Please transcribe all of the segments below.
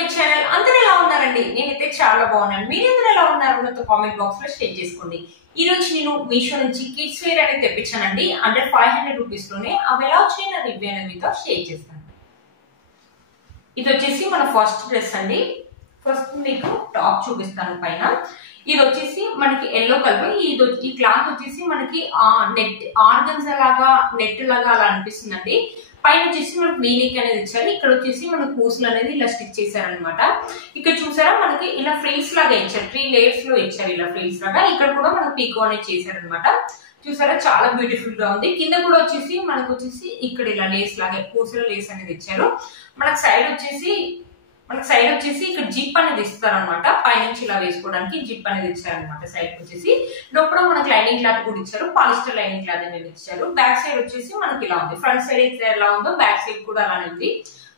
My channel. అందరూ ఎలా ఉన్నారండి? నేనైతే చాలా బాగున్నాను. మీరందరూ ఎలా ఉన్నారు నాతో కామెంట్ బాక్స్ లో షేర్ చేసుకోండి. ఈ రోజు నేను మీషో నుంచి కిడ్స్ వేర్ అనేది తెప్పించానండి. అండర్ 500 రూపీస్ లోనే. అవి ఎలా వచ్చాయి నా రివ్యూ అనేది మీతో షేర్ చేస్తాను. ఇది వచ్చేసి మన ఫస్ట్ డ్రెస్ అండి. ఫస్ట్ మీకు టాప్ చూపిస్తాను పైన. ఇది వచ్చేసి మనకి ఎల్లో కలర్. ఈ క్లాత్ వచ్చేసి మనకి నెట్ ఆర్గన్స్ లాగా నెట్ లాగా అలా అనిపిస్తుందండి. పైన వచ్చేసి మనకి వీలిక్ అనేది ఇచ్చారు. ఇక్కడ వచ్చేసి మనకు పూసలు అనేది ఇలా స్టిచ్ చేశారనమాట. ఇక్కడ చూసారా మనకి ఇలా ఫ్రిల్స్ లాగా ఇచ్చారు. 3 లేయర్స్ లో ఇచ్చారు ఇలా ఫ్రిల్స్ లాగా. ఇక్కడ కూడా మనకు పీకో అనేది చేశారనమాట. చూసారా చాలా బ్యూటిఫుల్ గా ఉంది. కింద కూడా వచ్చేసి మనకు వచ్చేసి ఇక్కడ ఇలా లేస్ లాగా పూసల లేస్ అనేది ఇచ్చారు. మనకు సైడ్ వచ్చేసి ఇక్కడ జిప్ అనేది ఇస్తారనమాట. పైనుంచి ఇలా వేసుకోవడానికి జిప్ అనేది ఇచ్చారనమాట. సైడ్ వచ్చేసి లోపల మనకి లైనింగ్ క్లాత్ కూడా ఇచ్చారు. పాలిస్టర్ లైనింగ్ క్లాత్ అనేది ఇచ్చారు. బ్యాక్ సైడ్ వచ్చేసి మనకి ఇలా ఉంది. ఫ్రంట్ సైడ్ అయితే ఎలా ఉందో బ్యాక్ సైడ్ కూడా అలానే ఉంది.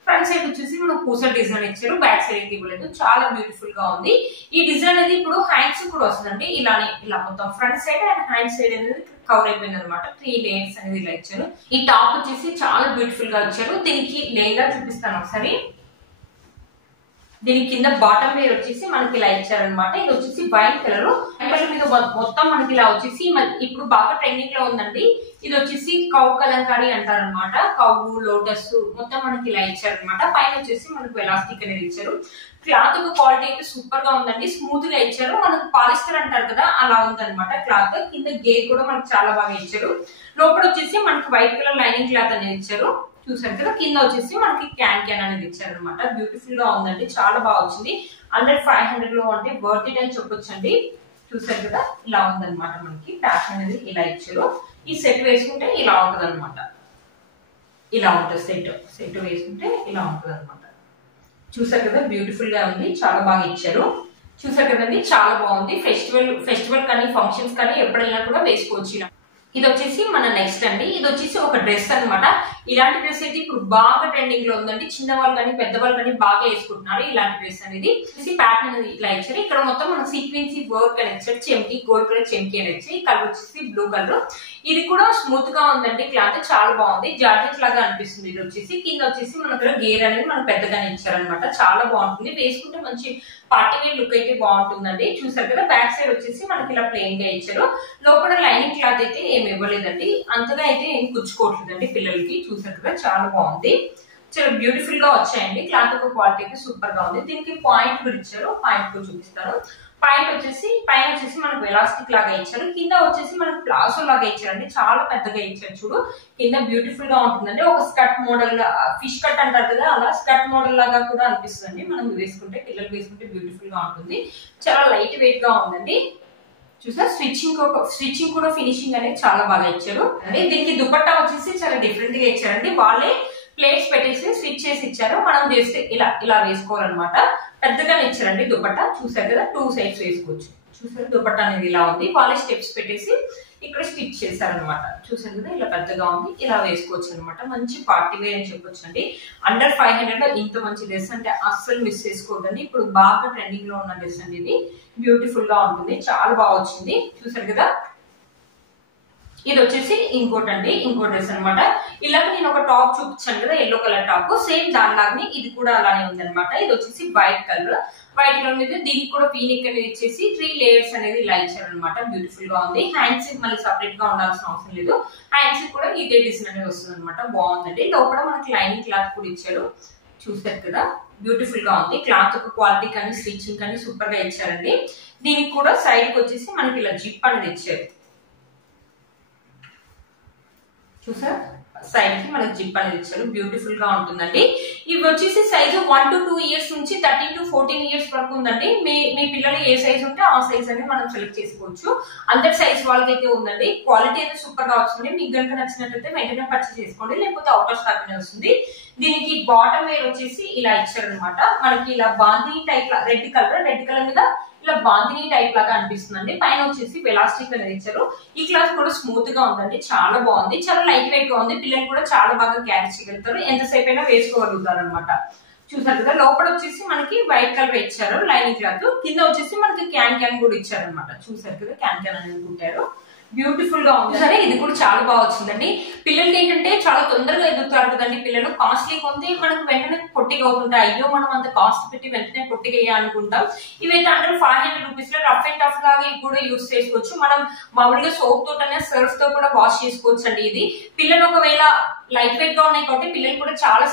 ఫ్రంట్ సైడ్ వచ్చేసి మనకు పూసల డిజైన్ ఇచ్చారు. బ్యాక్ సైడ్ అయితే ఇవ్వలేదు. చాలా బ్యూటిఫుల్ గా ఉంది. ఈ డిజైన్ అనేది ఇప్పుడు హ్యాండ్స్ కూడా వస్తుందండి. ఇలానే ఇలా మొత్తం front side and hand side అనేది కవర్ అయిపోయింది అనమాట. 3 లేయర్స్ అనేది ఇలా ఇచ్చారు. ఈ టాప్ వచ్చేసి చాలా బ్యూటిఫుల్ గా ఇచ్చారు. దీనికి లేయర్ చూపిస్తాను ఒకసారి. దీని కింద బాటమ్ వేర్ వచ్చేసి మనకి ఇలా ఇచ్చారనమాట. ఇది వచ్చేసి వైట్ కలర్ మీద మొత్తం మనకి ఇలా వచ్చేసి ఇప్పుడు బాగా ట్రెండింగ్ లో ఉందండి. ఇది వచ్చేసి కౌ కలంకారీ అంటారనమాట. కౌ లోటస్ మొత్తం మనకి ఇలా ఇచ్చారనమాట. పైన వచ్చేసి మనకు ఎలాస్టిక్ అనేది ఇచ్చారు. క్లాత్ ఒక క్వాలిటీ అయితే సూపర్ గా ఉందండి. స్మూత్ గా ఇచ్చారు. మనకు పాలిస్టర్ అంటారు కదా అలా ఉందన్నమాట క్లాత్. కింద గేర్ కూడా మనకు చాలా బాగా ఇచ్చారు. లోపల వచ్చేసి మనకి వైట్ కలర్ లైనింగ్ క్లాత్ అనేది ఇచ్చారు. చూసారు కదా. కింద వచ్చేసి మనకి క్యాన్ అనేది ఇచ్చారు అనమాట. బ్యూటిఫుల్ గా ఉందండి. చాలా బాగా వచ్చింది. అండర్ 500 లో అంటే వర్త్ ఇట్ అని చెప్పొచ్చండి. చూసారు కదా ఇలా ఉందన్నమాట. మనకి ఫ్యాషన్ అనేది ఇలా ఇచ్చారు. ఈ సెట్ వేసుకుంటే ఇలా ఉంటది అనమాట. ఇలా ఉంటుంది సెట్ వేసుకుంటే ఇలా ఉంటది అనమాట. చూసారు కదా బ్యూటిఫుల్ గా ఉంది. చాలా బాగా ఇచ్చారు. చూసారు కదండి చాలా బాగుంది. ఫెస్టివల్ కానీ ఫంక్షన్స్ కానీ ఎప్పుడైనా కూడా వేసుకోవచ్చు ఇలా. ఇది వచ్చేసి మన నెక్స్ట్ అండి. ఇది వచ్చేసి ఒక డ్రెస్ అనమాట. ఇలాంటి డ్రెస్ అయితే ఇప్పుడు బాగా ట్రెండింగ్ లో ఉందండి. చిన్న వాళ్ళు కానీ పెద్దవాళ్ళు కానీ బాగా వేసుకుంటున్నారు ఇలాంటి డ్రెస్ అనేది. ప్యాటర్న్ అనేది ఇట్లా ఇచ్చారు. ఇక్కడ మొత్తం మన సీక్వెన్సీ వర్క్ అనేది ఇచ్చారు. చెంకి గోల్డ్ కలర్ చెంకి అనేది ఇచ్చి కలర్ వచ్చేసి బ్లూ కలర్. ఇది కూడా స్మూత్ గా ఉందండి. క్లాత్ చాలా బాగుంది. జార్జెట్ లాగా అనిపిస్తుంది. ఇది వచ్చేసి కింద వచ్చేసి మనకు గేర్ అనేది మనం పెద్దగానే ఇచ్చారనమాట. చాలా బాగుంటుంది. వేసుకుంటే మంచి పార్టీ వేర్ లుక్ అయితే బాగుంటుందండి. చూసారు కదా. బ్యాక్ సైడ్ వచ్చేసి మనకి ఇలా ప్లెయిన్ గా ఇచ్చారు. లోపల లైనింగ్ క్లాత్ అయితే ఏమి ఇవ్వలేదండి. అంతగా అయితే ఏం కుచ్చుకోవట్లేదండి పిల్లలకి. చూసారు కదా చాలా బాగుంది. చాలా బ్యూటిఫుల్ గా వచ్చాయండి. క్లాత్ ఒక క్వాలిటీ అయితే సూపర్ గా ఉంది. దీనికి పాయింట్ కూడా ఇచ్చారు. పాయింట్ కూడా చూపిస్తారు. పైన వచ్చేసి మనకు ఎలాస్టిక్ లాగా ఇచ్చారు. కింద వచ్చేసి మనకు ప్లాజో లాగా ఇచ్చారండి. చాలా పెద్దగా ఇచ్చారు. చూడు కింద బ్యూటిఫుల్ గా ఉంటుందండి. ఒక స్కర్ట్ మోడల్ గా ఫిష్ కట్ అంటారు కదా అలా స్కర్ట్ మోడల్ లాగా కూడా అనిపిస్తుంది. మనం వేసుకుంటే పిల్లలు వేసుకుంటే బ్యూటిఫుల్ గా ఉంటుంది. చాలా లైట్ వెయిట్ గా ఉందండి. చూసా స్టిచ్చింగ్ కూడా ఫినిషింగ్ అనేది చాలా బాగా ఇచ్చారు. దీనికి దుపట్టా వచ్చేసి చాలా డిఫరెంట్ గా ఇచ్చారండి. వాళ్ళే ప్లేట్స్ పెట్టేసి స్టిచ్ చేసి ఇచ్చారు. మనం చేస్తే ఇలా వేసుకోవాలన్నమాట. పెద్దగానే ఇచ్చారండి దుపట్టా. చూసారు కదా 2 సైడ్స్ వేసుకోవచ్చు. చూసారు దుపట్టా అనేది ఇలా ఉంది. వాళ్ళే స్టెప్స్ పెట్టేసి ఇక్కడ స్టిచ్ చేశారనమాట. చూసారు కదా ఇలా పెద్దగా ఉంది. ఇలా వేసుకోవచ్చు అనమాట. మంచి పార్టీ వేర్ అని చెప్పొచ్చు అండి. అండర్ 500 లో ఇంత మంచి డ్రెస్ అంటే అస్సలు మిస్ చేసుకోవద్దండి. ఇప్పుడు బాగా ట్రెండింగ్ లో ఉన్న డ్రెస్ అండి ఇది. బ్యూటిఫుల్ గా ఉంటుంది. చాలా బాగా వచ్చింది. చూసారు కదా. ఇది వచ్చేసి ఇంకో డ్రెస్ అనమాట. ఇలాగ నేను ఒక టాప్ చూపించాను కదా ఎల్లో కలర్ టాప్. సేమ్ దానిలాగానే ఇది కూడా అలానే ఉంది అనమాట. ఇది వచ్చేసి వైట్ కలర్ మీద దీనికి కూడా పీనిక్ అనేది ఇచ్చేసి 3 లేయర్స్ అనేది ఇలా ఇచ్చారనమాట. బ్యూటిఫుల్ గా ఉంది. హ్యాండ్స్ మళ్ళీ సపరేట్ గా ఉండాల్సిన అవసరం లేదు. హ్యాండ్స్ కూడా ఇదే డిజైన్ అనేది వస్తుంది అనమాట. బాగుందండి. లోపల మనకి లైనింగ్ క్లాత్ కూడా ఇచ్చారు. చూసారు కదా బ్యూటిఫుల్ గా ఉంది. క్లాత్ ఒక క్వాలిటీ కానీ స్టిచ్చింగ్ కానీ సూపర్ గా ఇచ్చారండి. దీనికి కూడా సైడ్ కి వచ్చేసి మనకి ఇలా జిప్ అనేది ఇచ్చారు. చూసారు సైడ్ కి మనకి జిప్ అనేది ఇచ్చారు. బ్యూటిఫుల్ గా ఉంటుందండి. ఇవి వచ్చేసి సైజు 1 to 2 ఇయర్స్ నుంచి 13 to 14 ఇయర్స్ వరకు ఉందండి. మీ పిల్లలు ఏ సైజ్ ఉంటే ఆ సైజ్ అనేది మనం సెలెక్ట్ చేసుకోవచ్చు. అందరి సైజ్ వాళ్ళకైతే ఉందండి. క్వాలిటీ అయితే సూపర్ గా వస్తుంది. మీకు కనుక నచ్చినట్లయితే వెంటనే పర్చేస్ చేసుకోండి. లేకపోతే అవుట్ ఆఫ్ స్టాక్ అనే వస్తుంది. దీనికి బాటమ్ వేర్ వచ్చేసి ఇలా ఇచ్చారనమాట. మనకి ఇలా బాందిని టైప్ రెడ్ కలర్ మీద ఇలా బాందిని టైప్ లాగా అనిపిస్తుందండి. పైన వచ్చేసి ఎలాస్టిక్ అనేది ఇచ్చారు. ఈ క్లాత్ కూడా స్మూత్ గా ఉందండి. చాలా బాగుంది. చాలా లైట్ వెయిట్ గా ఉంది. పిల్లలు కూడా చాలా బాగా క్యారీ చేయగలుగుతారు. ఎంతసేపు అయినా వేసుకోగలుగుతారు అనమాట. చూసారు కదా. లోపల వచ్చేసి మనకి వైట్ కలర్ ఇచ్చారు లైనింగ్ క్లాత్. కింద వచ్చేసి మనకి క్యాన్ కూడా ఇచ్చారు అనమాట. చూసారు కదా క్యాన్ అనేది కుట్టారు. బ్యూటిఫుల్ గా ఉంది సరే. ఇది కూడా చాలా బాగా వచ్చిందండి. పిల్లలకి ఏంటంటే చాలా తొందరగా ఎదుగుతారు కదండి పిల్లలు. కాస్ట్లీ కొంటే మనకు వెంటనే పొట్టిగా అవుతుంటాయి. అయ్యో మనం అంత కాస్ట్ పెట్టి వెంటనే పొట్టిగా అనుకుంటాం. ఇవైతే అండర్ 500 రూపీస్ లో రఫ్ అండ్ టఫ్ లాగా కూడా యూస్ చేసుకోవచ్చు. మనం మామూలుగా సోప్ తోటనే సర్ఫ్ తో కూడా వాష్ చేసుకోవచ్చు అండి. ఇది పిల్లలు ఒకవేళ లైట్ వెయిట్ గా ఉన్నాయి కాబట్టి పిల్లలు కూడా చాలా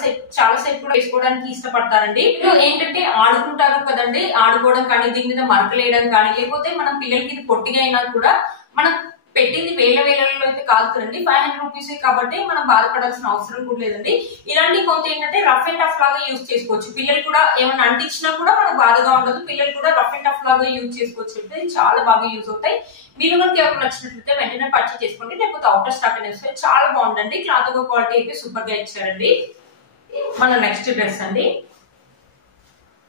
సేపు కూడా వేసుకోవడానికి ఇష్టపడతారండి. ఏంటంటే ఆడుకుంటారు కదండి, ఆడుకోవడం కానీ దీని మీద మరకలేయడం కానీ, లేకపోతే మనం పిల్లలకి ఇది పొట్టిగా అయినా కూడా మనం పెట్టింది వేలలో అయితే కాదు కదండి. 500 రూపీస్ కాబట్టి మనం బాధపడాల్సిన అవసరం కూడా లేదండి. ఇలాంటి కొంత ఏంటంటే రఫ్ అండ్ టఫ్ లాగా యూజ్ చేసుకోవచ్చు. పిల్లలు కూడా ఏమైనా అంటించినా కూడా మనకు బాధగా ఉండదు. పిల్లలు కూడా రఫ్ అండ్ టఫ్ లాగా యూజ్ చేసుకోవచ్చు. అంటే చాలా బాగా యూజ్ అవుతాయి. మీరు మనకి ఎవరికి నచ్చినట్లయితే వెంటనే పర్చేస్ చేసుకోండి, లేకపోతే అవుటర్ స్టాక్ అనేది వస్తే చాలా బాగుందండి. క్లాత్ క్వాలిటీ అయితే సూపర్ గా ఇచ్చారండి. మన నెక్స్ట్ డ్రెస్ అండి,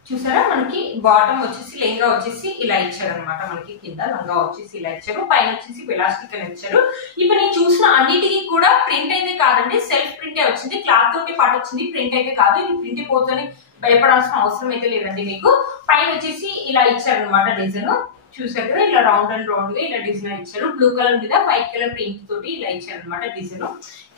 చూసారా మనకి బాటమ్ వచ్చేసి లెంగా వచ్చేసి ఇలా ఇచ్చారు అనమాట. మనకి కింద లంగా వచ్చేసి ఇలా ఇచ్చారు, పైన వచ్చేసి ఎలాస్టిక్ అని ఇచ్చారు. ఇప్పుడు నేను చూసిన అన్నిటికీ కూడా ప్రింట్ అయితే కాదండి, సెల్ఫ్ ప్రింటే వచ్చింది. క్లాత్ తోటి పాటు వచ్చింది, ప్రింట్ అయితే కాదు. ఇది ప్రింట్ పోతేనే భయపడాల్సిన అవసరం అయితే లేదండి మీకు. పైన వచ్చేసి ఇలా ఇచ్చారు అనమాట డిజైన్. చూసారు కదా, ఇలా రౌండ్ అండ్ రౌండ్ గా ఇలా డిజైన్ ఇచ్చారు. బ్లూ కలర్ మీద వైట్ కలర్ ప్రింట్ తోటి ఇలా ఇచ్చారు అనమాట డిజైన్.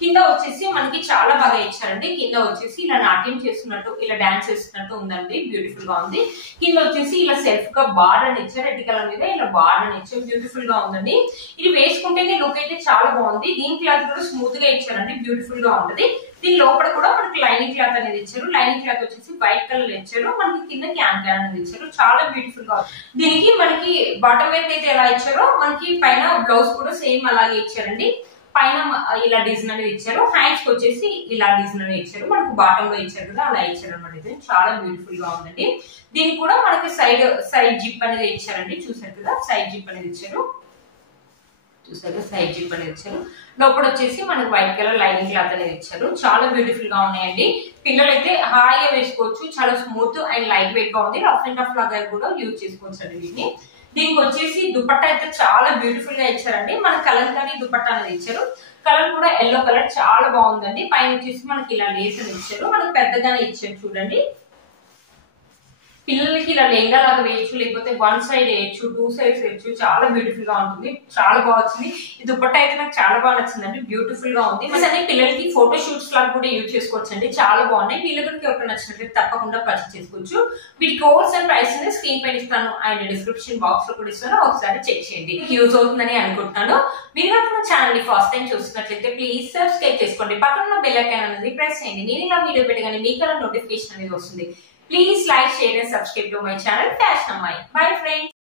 కింద వచ్చేసి మనకి చాలా బాగా ఇచ్చారండి. కింద వచ్చేసి ఇలా నాట్యం చేస్తున్నట్టు, ఇలా డాన్స్ చేస్తున్నట్టు ఉందండి. బ్యూటిఫుల్ గా ఉంది. కింద వచ్చేసి ఇలా సెల్ఫ్ గా బార్ అని ఇచ్చారు. రెడ్ కలర్ మీద ఇలా బార్ అని ఇచ్చారు. బ్యూటిఫుల్ గా ఉందండి. ఇది వేసుకుంటేనే లుక్ అయితే చాలా బాగుంది. దీని క్లాత్ కూడా స్మూత్ గా ఇచ్చారండి. బ్యూటిఫుల్ గా ఉంటది. దీని లోపల కూడా మనకి లైనింగ్ క్లాత్ అనేది ఇచ్చారు. లైనింగ్ క్లాత్ వచ్చేసి వైట్ కలర్ ఇచ్చారు. మనకి కింద క్యాన్ అనేది ఇచ్చారు. చాలా బ్యూటిఫుల్ గా ఉంది. దీనికి మనకి బాటమ్ వైపు అయితే ఎలా ఇచ్చారో మనకి పైన బ్లౌజ్ కూడా సేమ్ అలాగే ఇచ్చారండి. పైన ఇలా డిజైన్ అనేది ఇచ్చారు. హ్యాండ్స్ వచ్చేసి ఇలా డిజైన్ అనేది ఇచ్చారు. మనకు బాటమ్ లో ఇచ్చారు కదా, అలా ఇచ్చారు అనమాట. డిజైన్ చాలా బ్యూటిఫుల్ గా ఉందండి. దీనికి కూడా మనకి సైడ్ జిప్ అనేది ఇచ్చారండి. చూసారు కదా, సైడ్ జిప్ అనేది ఇచ్చారు. చూసారు సైడ్ జిప్ అనేది ఇచ్చారు. లోపల వచ్చేసి మనకి వైట్ కలర్ లైనింగ్ క్లాత్ అనేది ఇచ్చారు. చాలా బ్యూటిఫుల్ గా ఉన్నాయండి. పిల్లలైతే హాయిగా వేసుకోవచ్చు. చాలా స్మూత్ అండ్ లైట్ వెయిట్ గా ఉంది. రఫ్ అండ్ టఫ్ లాగా కూడా యూజ్ చేసుకోవచ్చు అండి వీటిని. దీనికి వచ్చేసి దుపట్టా అయితే చాలా బ్యూటిఫుల్ గా ఇచ్చారండి. మన కలంకారీ దుపట్టా అనేది ఇచ్చారు. కలర్ కూడా ఎల్లో కలర్ చాలా బాగుందండి. పైన వచ్చేసి మనకి ఇలా లేస్ అని ఇచ్చారు. మనకి పెద్దగానే ఇచ్చారు చూడండి. పిల్లలకి ఇలా లెంగా లాగా వేయచ్చు, లేకపోతే వన్ సైడ్ వేయచ్చు, టూ సైడ్స్ వేయచ్చు. చాలా బ్యూటిఫుల్ గా ఉంటుంది. చాలా బాగా వచ్చింది. ఈ దుపట్టా అయితే నాకు చాలా బాగా నచ్చిందండి. బ్యూటిఫుల్ గా ఉంది. అదే పిల్లలకి ఫోటో షూట్స్ లాగా కూడా యూజ్ చేసుకోవచ్చు అండి. చాలా బాగున్నాయి. పిల్లలకి ఎవరికి నచ్చినట్లయితే తప్పకుండా పర్చేస్ చేసుకోవచ్చు. వీటి కోర్స్ అండ్ ప్రైస్ అనేది స్క్రీన్ పైన ఇస్తాను అండ్ డిస్క్రిప్షన్ బాక్స్ లో కూడా ఇస్తాను. ఒకసారి చెక్ చేయండి. యూజ్ అవుతుందని అనుకుంటున్నాను. మీరు కనుక ఛానల్ ని ఫస్ట్ టైం చూస్తున్నట్లయితే ప్లీజ్ సబ్స్క్రైబ్ చేసుకోండి. పక్కన బెల్ ఐకాన్ అనేది ప్రెస్ చేయండి. నేను ఇలా వీడియో పెట్టగానే మీకు అలా నోటిఫికేషన్ అనేది వస్తుంది. Please like, share and subscribe to my channel Fashion Amai. Bye friends.